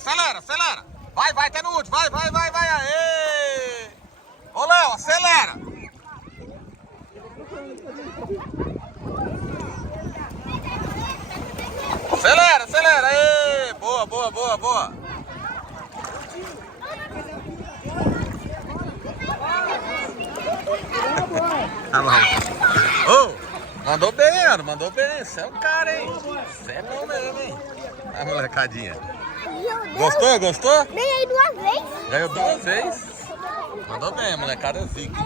acelera, acelera. Vai, vai, até no último. Vai, vai, vai, vai. Aê! Ô, Léo, acelera. Acelera, acelera. Aê! Boa, boa, boa, boa. Ah, mandou bem, mano. Mandou bem. Você é o cara, hein? Você é bom mesmo, hein? A molecadinha. Gostou? Gostou? Ganhei 2 vezes. Ganhou 2 vezes. Mandou bem, molecada zica.